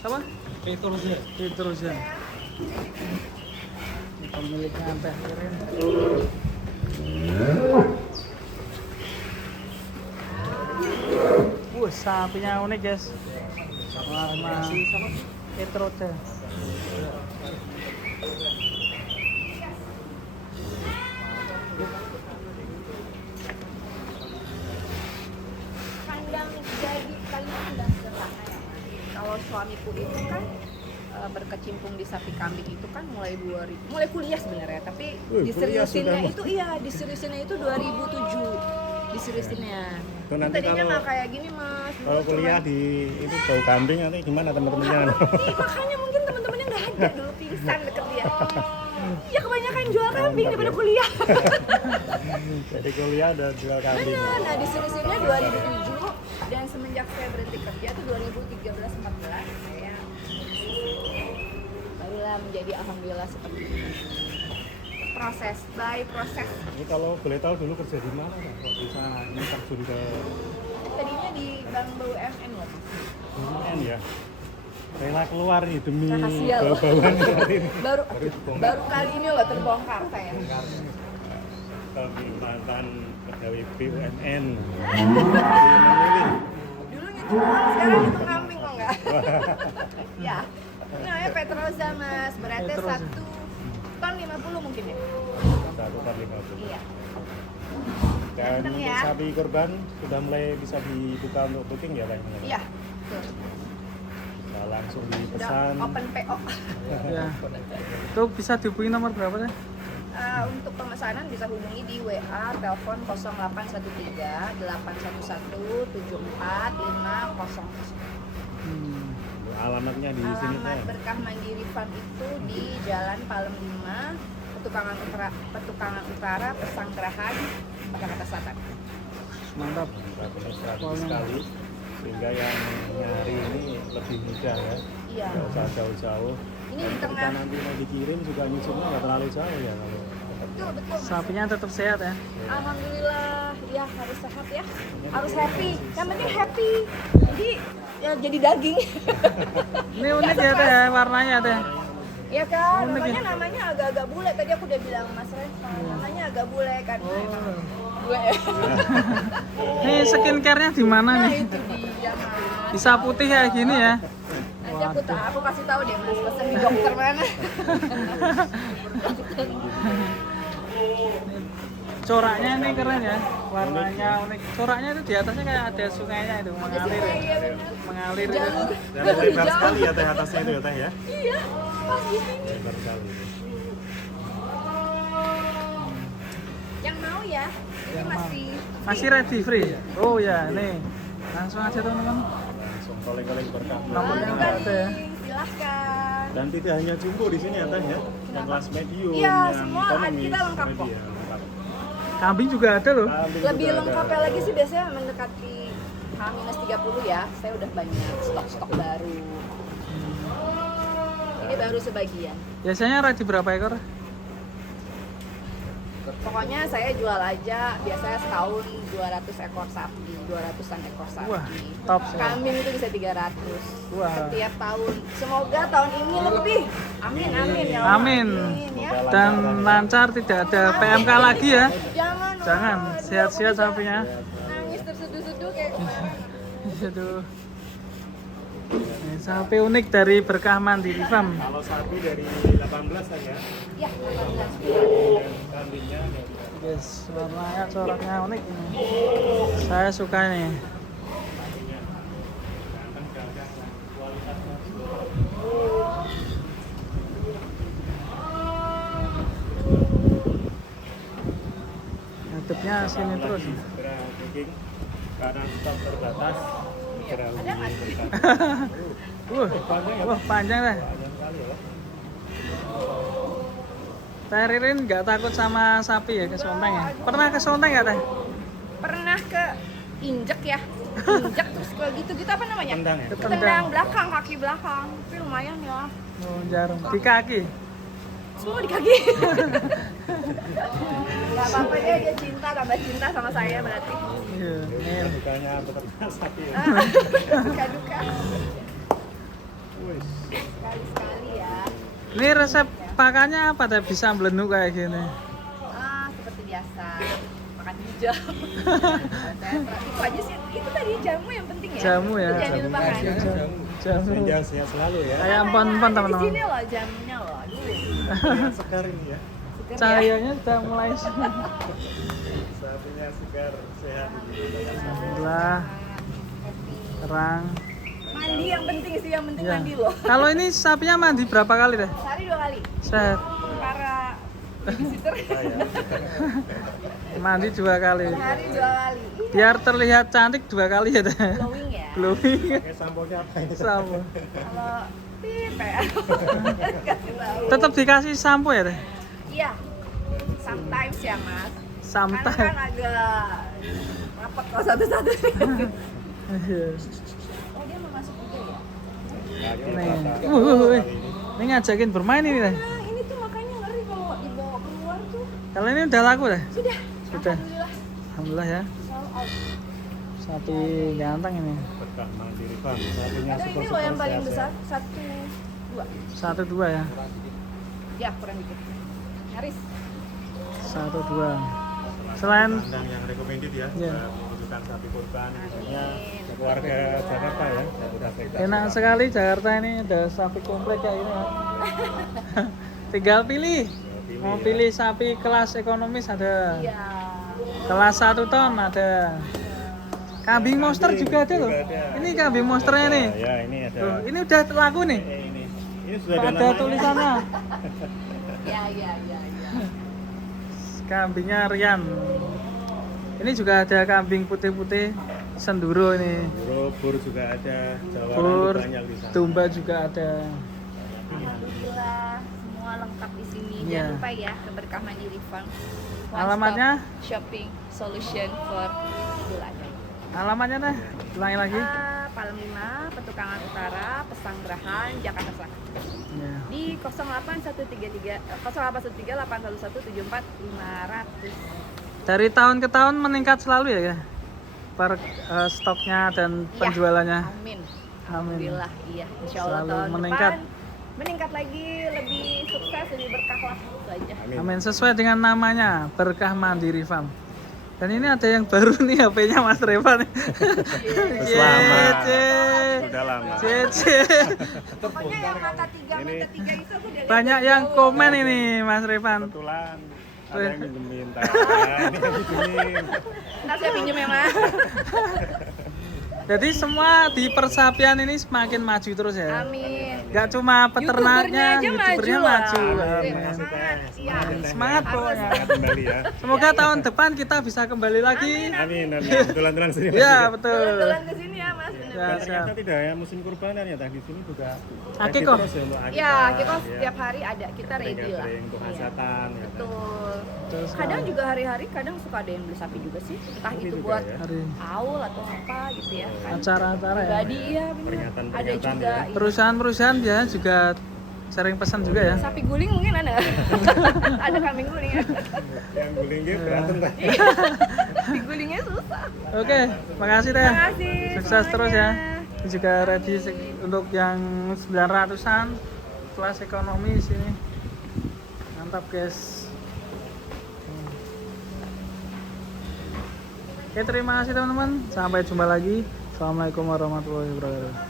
Apa? Petrusnya. Petrusnya. Pemiliknya Teh Ririn. Sapinya unik guys. Warna Petrusnya. Kandang jadi kalian udah sederhana ya. Kalau suamiku itu kan berkecimpung di sapi kambing itu kan mulai kuliah sebenarnya, tapi diseriusinnya itu diseriusinnya itu 2007 diseriusinnya. Tuh, nanti Tadinya kalau- nggak kayak gini mas. Kalau kuliah di itu bau kambing nanti gimana teman-temannya? Makanya mungkin teman-temannya nggak ada dulu pingsan deket dia. Ya kebanyakan jual kambing daripada kuliah. Jadi kuliah ada jual kambing. Benar, nah diseriusinnya 2007 dan semenjak saya berhenti kerja tuh 2013-14 saya barulah menjadi alhamdulillah seperti ini. Proses. Ini kalau boleh tahu dulu kerja di mana Kak? Kok bisa ini terjun ke Tadinya di Bank BUMN loh. BUMN ya? Rela keluar nih demi Rahasia loh. bau-bauan seperti ini. baru kali ini loh terbongkar saya. Kambing mantan pegawai BUMN. Dulu nyejual, sekarang itu kambing kok enggak? Ya. Ini namanya Petroza mas, beratnya Petroza. 1 ton 50 mungkin ya? 1,50. Iya. Dan Ganteng untuk ya. sapi kurban sudah mulai bisa dibuka untuk booking ya Kak? Iya. Tuh. Bisa langsung Udah dipesan. open PO. Ya. Itu bisa dihubungi nomor berapa teh? Untuk pemesanan bisa hubungi di WA telepon 0813 811 74 500. Alamatnya di sini Alamat Teh. Berkah Mandiri Farm itu di Jalan Palem 5, Petukangan Utara, Pesanggerahan, Jakarta Selatan. Mantap. Benar strategis sekali sehingga yang nyari ini lebih mudah ya. Iya. Nggak usah jauh-jauh. Ini Dan di ketika tengah. nanti mau dikirim juga nyusunnya nggak terlalu jauh ya kalau Betul, betul. Mas. Sapinya tetap sehat ya. Alhamdulillah, ya harus sehat ya, harus happy. Yang penting happy. Jadi ya jadi daging. Ini unik ya teh warnanya teh. Ya kan, Unik ya? namanya agak-agak bule. Tadi aku udah bilang Mas Reva, namanya agak bule kan. Oh. Bule. Ini skincare-nya di mana Nah nih? itu dia Mas. Bisa putih kayak gini ya. Nanti aku kasih tahu deh Mas, pesan di dokter mana. Coraknya ini keren ya. Warnanya unik. Coraknya itu di atasnya kayak ada sungainya itu mengalir ya. Iya benar. Mengalir itu. Jalur dan jalur lebar hijau. sekali ya Teh atasnya itu ya Teh ya. Iya, pas di sini. Lebar sekali. Yang mau ya, ini Masih ready free. Oh ya, nih. Langsung aja teman-teman. Langsung koleng-koleng berkah. Nomornya Baru nggak kan ada ya. nih, silahkan. Dan tidak hanya jumbo di sini ya Teh ya. Yang kelas medium, Iya, yang semua ekonomis, kita lengkap seperti kok. ya, lengkap. Kambing juga ada loh. Kambing Lebih juga lengkapnya ada. lagi sih biasanya mendekati H-30 ya. Saya udah banyak stok-stok baru. Ini baru sebagian. Biasanya ready berapa ekor? Pokoknya saya jual aja biasanya setahun 200 ekor sapi, 200-an ekor sapi. Wah, top sih. Kambing itu bisa 300 Wah. setiap tahun. Semoga tahun ini lebih. Amin amin ya Allah. Amin. Ya. Dan lancar, tidak ada PMK lagi ya. Jangan. Jangan, Aduh, sehat-sehat aku bisa sapinya. Nangis terseduh-seduh kayak kemarin. Itu. Ini sapi unik dari Berkah Mandiri Farm. Kalau sapi dari 18 Teh ya. Ya, 18. Dan kambingnya dari Guys, warnanya coraknya unik ini. Saya suka ini. kambingnya. Ganteng, gagah, kualitasnya. YouTube-nya sini terus. Segera booking karena stok terbatas. Segera Ada nggak hubungi sih? kita. Wah, panjang dah. Panjang sekali ya. Teh Ririn nggak takut sama sapi ya, kesonteng ya? Pernah kesonteng nggak Teh? Pernah ke injek ya? Injek terus ke gitu-gitu apa namanya? Tendang ya. Tendang belakang, kaki belakang. Tapi lumayan ya. Oh, jarum di kaki. Semua di kaki. Gak apa-apa deh, dia cinta, tambah cinta sama saya berarti. Iya, ini. Bukannya peternak sapi ya. Duka-duka. Wis. Sekali-sekali ya. Ini resep pakannya apa teh bisa belenu kayak gini? Seperti biasa makan hijau. Itu aja sih, itu tadi jamu yang penting ya. Jamu ya. Itu jangan dilupakan. Jamu. Sehingga sehat selalu ya. Kayak empon-empon Di teman-teman. sini loh jamunya loh. Aduh. Lihat segar ini ya. Seger ya. Cahayanya sudah mulai. Sapinya segar, sehat. Alhamdulillah Happy. terang. Mandi yang penting sih, yang penting Ya. mandi loh. Kalau ini sapinya mandi berapa kali teh? Sehari 2 kali. Sehat. Para babysitter. Mandi 2 kali. Sehari 2 kali. Biar terlihat cantik 2 kali ya teh. Glowing ya. Glowing. Pakai sampo-nya apa ini? Sampo. Kalau tipe ya. Kasih tahu. Tetap dikasih sampo ya teh? Iya. Sometimes ya mas. Karena Sampai. kan agak rapet kalau satu-satu. Oh dia mau masuk juga ya? Nih. Ini ngajakin bermain ini teh. Nah ini tuh makanya ngeri kalau dibawa keluar tuh. Kalau ini udah laku teh? Sudah. Sudah. Alhamdulillah. Alhamdulillah ya. Sold out. Sapi ganteng ini. Berkah Mandiri Farm. Sapinya Ada ini loh yang paling besar, 1, 2. 1 2 ya. Ya kurang dikit. Nyaris. 1 2. Selain Kandang yang recommended ya. Iya. Menunjukkan sapi kurban khususnya keluarga Jakarta ya. enak sekali Jakarta ini ada sapi komplit kayak ini ya. Tinggal pilih. Mau pilih sapi kelas ekonomis ada. Iya. Kelas 1 ton ada. Kambing monster juga ada loh. Ini kambing monsternya nih. Ya, ini ada. Tuh, ini udah laku nih. Ini sudah ada Ada namanya. tulisannya. Ya. Kambingnya Rian. Ini juga ada kambing putih-putih senduro ini. Bur juga ada. Jawa Bur, banyak di sana. domba juga ada. Alhamdulillah semua lengkap di sini. Iya. Jangan lupa ya ke Berkah Mandiri Farm. One Alamatnya? stop shopping solution for bulan. Alamatnya dah, ulangi lagi. Palem 5, Petukangan Utara, Pesanggerahan, Jakarta Selatan. Ya. Di 0813 811 74 500. Dari tahun ke tahun meningkat selalu ya, per stoknya dan penjualannya. Amin. Amin. Alhamdulillah, iya. Insya Allah Selalu tahun meningkat. depan meningkat lagi, lebih sukses, lebih berkah lah. Itu aja. Amin, sesuai dengan namanya, Berkah Mandiri Farm. Dan ini ada yang baru nih HP-nya Mas Revan. Lama. Cece. Sudah lama. Cece. Pokoknya yang mata tiga itu aku udah lihat Banyak dari yang jauh. komen ini Mas Revan. Kebetulan ada yang minjemin ini yang pinjemin. Ntar saya pinjem ya mas. Jadi semua di persapian ini semakin maju terus ya. Amin. Gak cuma peternaknya, YouTubernya YouTubernya aja maju maju. lah. Amin. Semangat, iya. Semangat pokoknya. Semangat kembali ya. Semoga tahun depan kita bisa kembali lagi. Amin. Tulan-tulan sini. Ya betul. Jalan ke sini ya mas. Ya, Bener. siap. Ternyata tidak ya musim kurbanan ya, di sini juga. Akikoh. terus ya untuk akikoh. Ya kita ya. setiap hari ada, kita ready lah. Catering untuk Iya. hajatan ya. Betul. Betul sekali. Kadang juga hari-hari kadang suka ada yang beli sapi juga sih. Entah Sapi itu juga buat ya. Hari aul atau apa gitu ya. Kan acara-acara ya. pribadi iya benar. Ada Peringatan-peringatan juga ya. iya. Perusahaan-perusahaan dia juga sering pesan juga ya. Sapi guling mungkin ada. Ada kambing guling ya. Yang guling gitu berantem lah. Sapi gulingnya susah. Oke, makasih teh. Terima kasih. Sukses terus ya. semuanya. Ini juga ready untuk yang 900-an kelas ekonomi sini. Mantap guys. Oke, terima kasih teman-teman. Sampai jumpa lagi. Assalamualaikum warahmatullahi wabarakatuh.